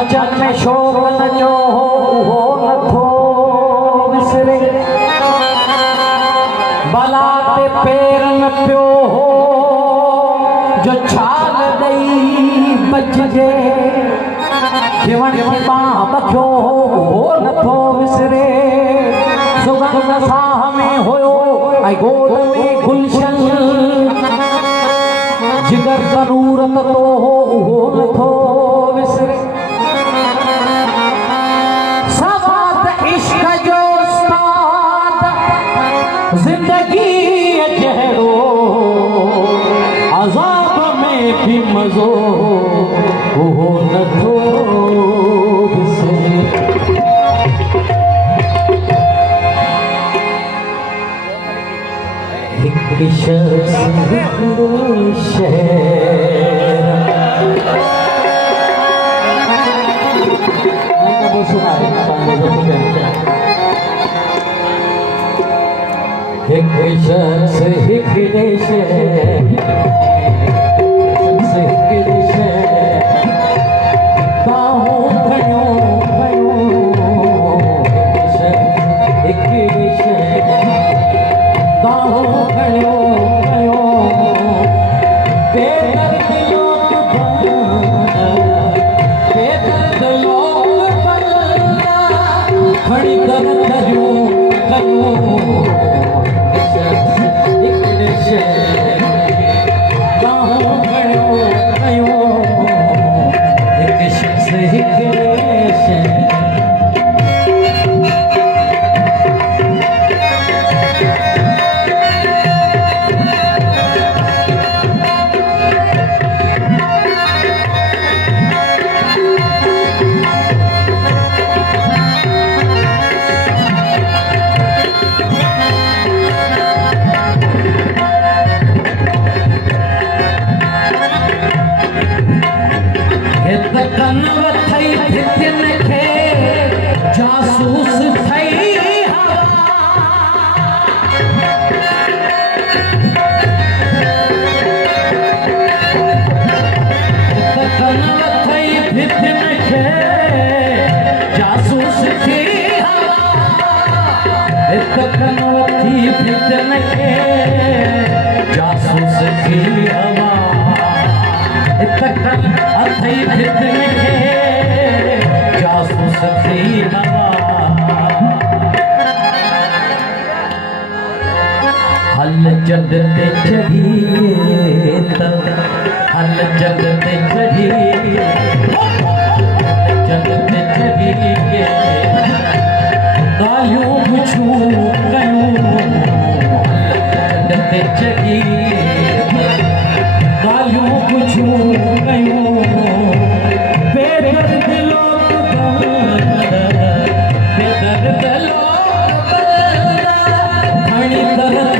अचन में शोक न जो हो न थो विसरे भला ते पेर न पियो हो जो छाल दई बचजे जीवन की बाह बखियो हो न थो विसरे सुगंध साह में होयो ऐं गोद में गुलशन जिगर ज़रूरत तो हो न थो विसरे सवात इश्क जो उस्ताद जिंदगी जहरो अज़ाब में भी मज़ो हो न थो विसरे एक शख्स हल जग ते चढ़िए तब हल जग ते चढ़िए जग ते चढ़िए गालियों पुछूं कयूं जग ते चढ़िए गालियों पुछूं कयूं बेदर्द लोग बेदर्द लोग घणी तरह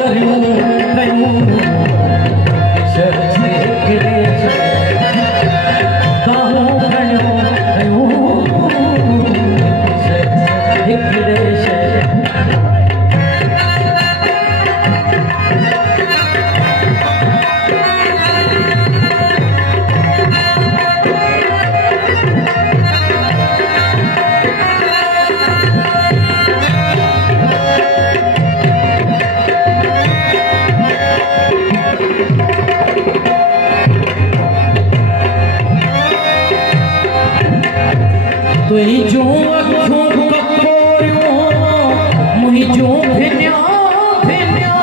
तुई जो अखों कपोरियो मुही जो भिन्या भिन्या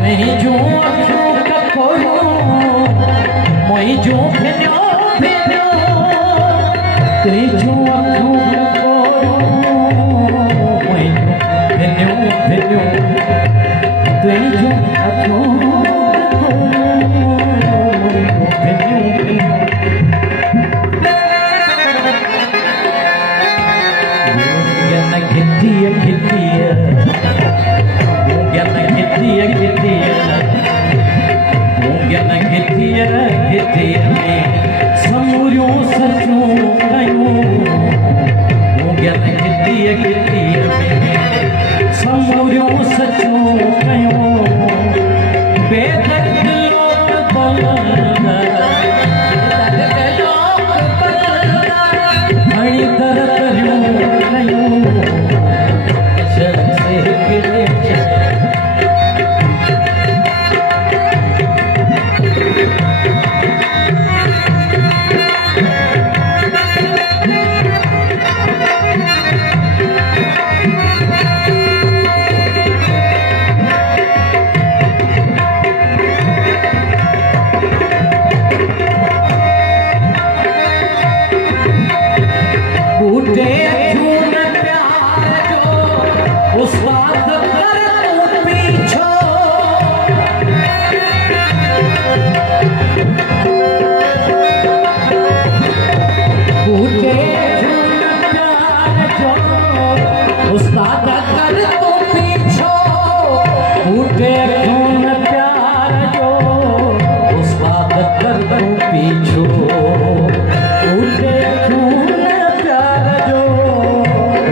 मुही जो अखों कपोरियो मुही जो भिन्या भिन्या तुई जो अखों कपोरियो मुही भिन्या भिन्या तुई जो अखों टूटे क्यों न प्यार जो उस बात कर तू पीछो टूटे क्यों न प्यार जो उस बात कर तू पीछो टूटे क्यों न प्यार जो उस बात कर तू पीछो टूटे क्यों न प्यार जो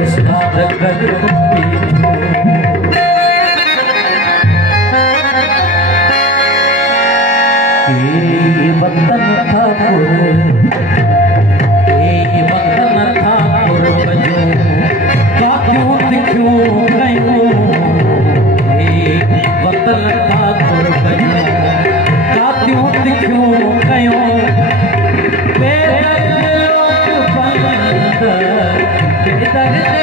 उस बात कर तू पीछो ये वतन था ये वतन था पूर्वजों का क्यों गयो ये वतन था पूर्वजों का क्यों गयो बेदर्द लोग बंद बेदर्द